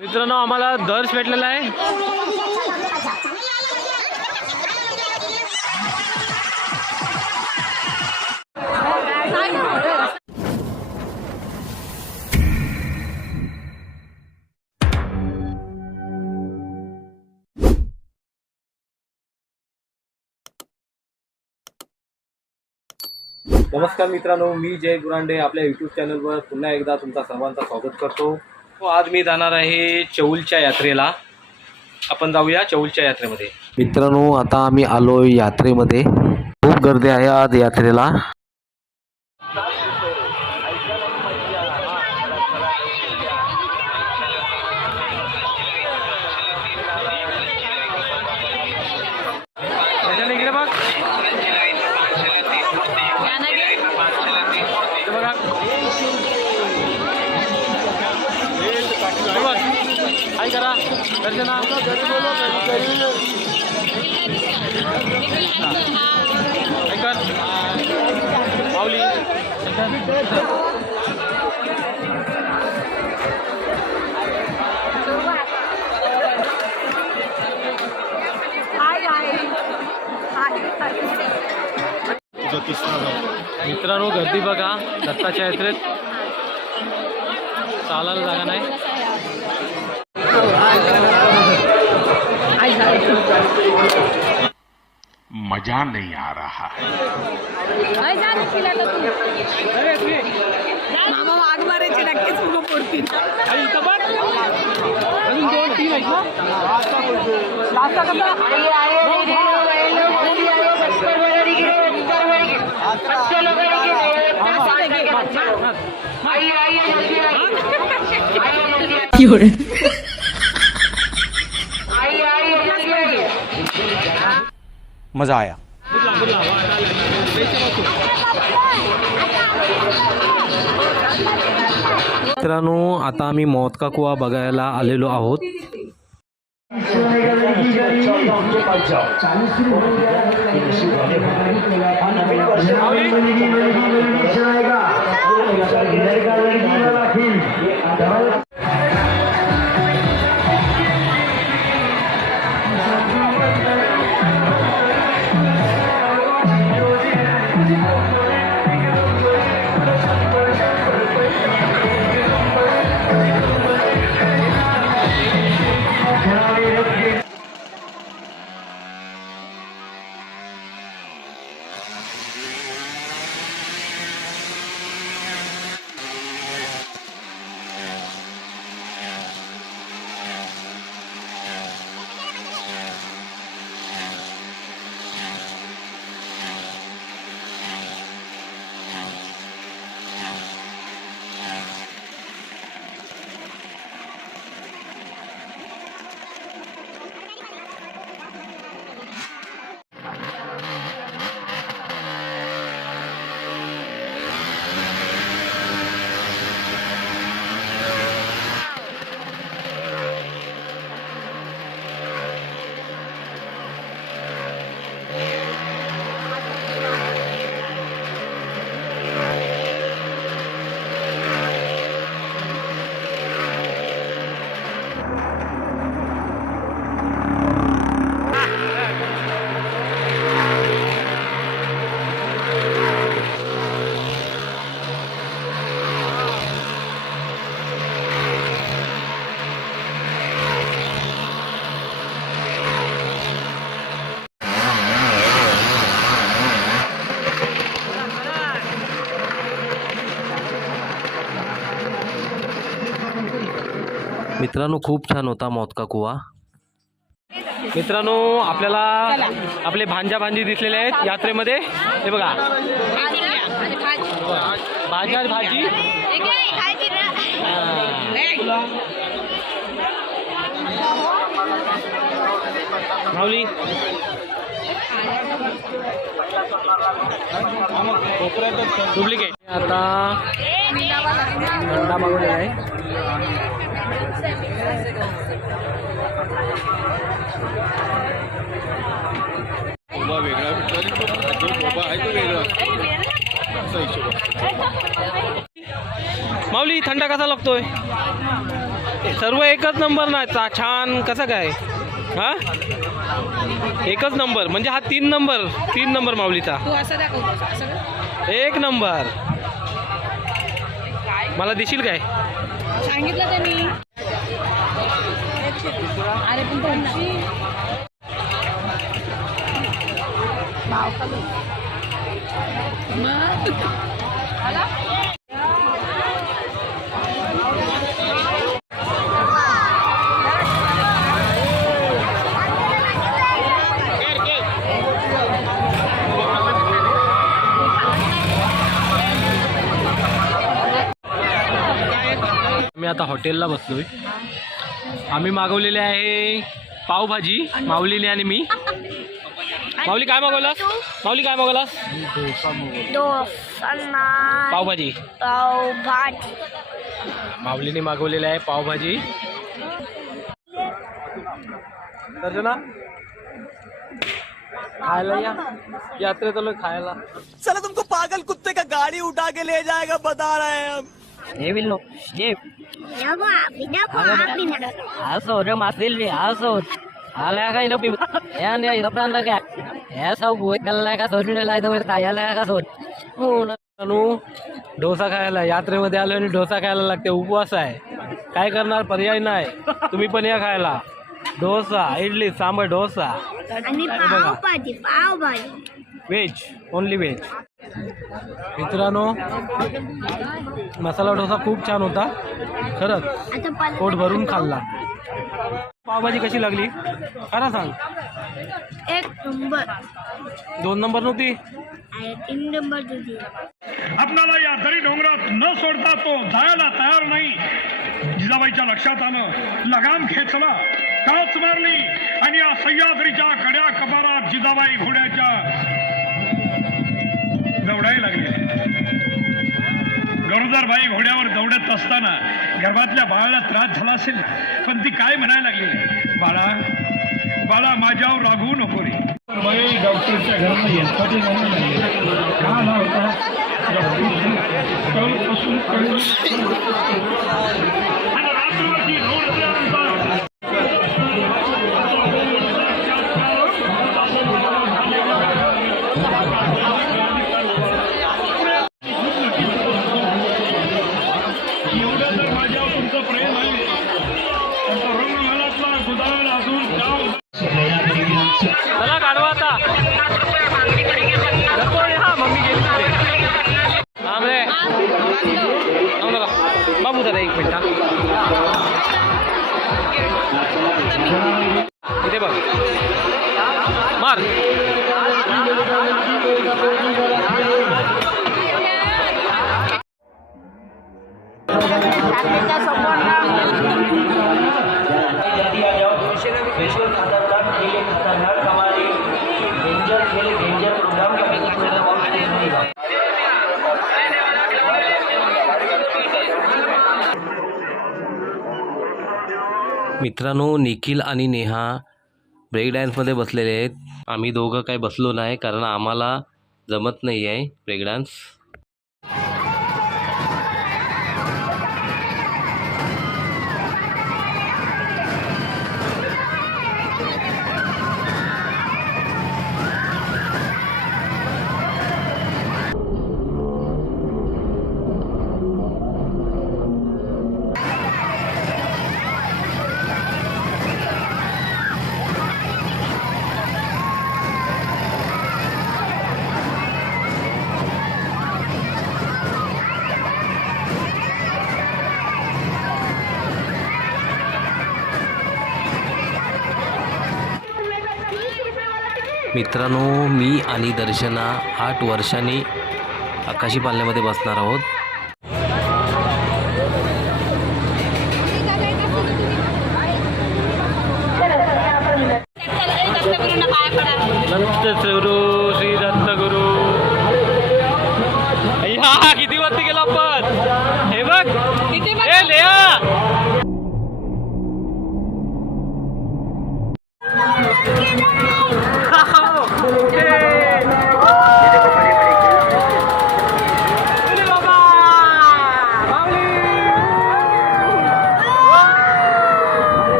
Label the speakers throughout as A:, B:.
A: मित्रांनो आम्हाला दर्श भेटलेला आहे. नमस्कार मित्रांनो मी जय गुरांडे. आपल्या यूट्यूब चॅनलवर पुन्हा एकदा तुमचा सर्वांचा स्वागत करतो. हो आज मी जाणार आहे चौलच्या यात्रेला. आपण जाऊया चौलच्या यात्रेमध्ये. मित्रांनो आता आम्ही आलो यात्रेमध्ये. खूप गर्दी आहे आज यात्रेला. मित्रांनो गर्दी बघा दत्ताच्या यात्रेत चालायला जागा नाही.
B: मज़ा नहीं आ रहा है।
C: मारायचे
D: मज़ा आया.
A: मित्रांनो आता आम्ही मौत का कुवा बघायला आलेलो आहोत. मित्रांनो खूप छान होता मौत का कुवा. मित्रांनो आपल्याला आपले भांजा भांजी दिसलेले आहेत यात्रेमध्ये. हे बघा. भाज्या भाजी. माऊली. डुप्लिकेट. आता आहे. अंडा मागवलेला आहे माऊली थंडा कसा लागतोय? सर्व एकच नंबर ना चा- छान कसं काय? हा? एकच नंबर. म्हणजे हा तीन नंबर तीन नंबर माऊलीचा.
C: तू असं दाखवतो असं का?
A: एक नंबर. मला देशील काय?
C: सांगितलं त्यांनी. अरे पण त्यांची भाव कमी. मग
A: मी आता हॉटेलला बसलोय आम्ही मागवलेले आहे पावभाजी माऊलीने आणि मी. माऊली काय मागवलास? माऊली काय मागवलास? पावभाजी.
B: पाव भाजी
A: माऊलीने मागवलेले आहे पावभाजी. दर्शना खायला या. यात्रेत खायला.
D: साला तुमको पागल कुत्ते का गाड़ी उठा के ले जाएगा बता रहे हैं हम
B: नको आपी नको आपी नको
A: अनु डोसा खायला यात्रेमध्ये आलो आणि डोसा खायला लागते. उपवास आहे. काय करणार? पर्याय नाही. तुम्ही पण या खायला. डोसा इडली सांबर डोसा.
B: आणि पाव भाजी पाव भाजी
A: व्हेज ओनली व्हेज मित्रांनो मसाला डोसा खूप छान होता. खरंच पोट भरून खाल्ला. पावभाजी कशी लागली? खरं सांग.
B: एक नंबर.
A: दोन नंबर नव्हती?
B: तीन नंबर
E: आपणाला या दरी डोंगरात न सोडता तो जायला तयार नाही. जिजाबाईच्या लक्षात आलं लगाम खेचला काच मारली. आणि या सह्याद्रीच्या कड्या कपारात जिजाबाई घोड्याच्या दौडायला लागले. गरोदरबाई घोड्यावर दौडत असताना गर्भातल्या बाळाला त्रास झाला असेल पण ती काय म्हणायला लागली? बाळा बाळा माझ्यावर रागवू नको रे. बाई डॉक्टरच्या का आला होता कळपासून
A: मित्रांनो निखिल आणि नेहा ब्रेक डान्समध्ये बसलेले आहेत. आम्ही दोघं काही बसलो नाही कारण आम्हाला जमत नाही आहे ब्रेक डान्स मित्रांनो मी आणि दर्शना आठ वर्षांनी आकाशी पालण्यामध्ये बसणार आहोत. दत्त श्री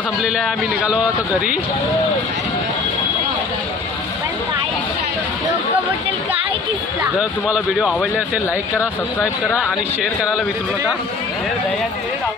A: यात्रा संपलेली आहे. आम्ही निघालो आता घरी. जर तुम्हाला व्हिडिओ आवडले असेल लाईक करा सबस्क्राईब करा आणि शेअर करायला विसरू नका.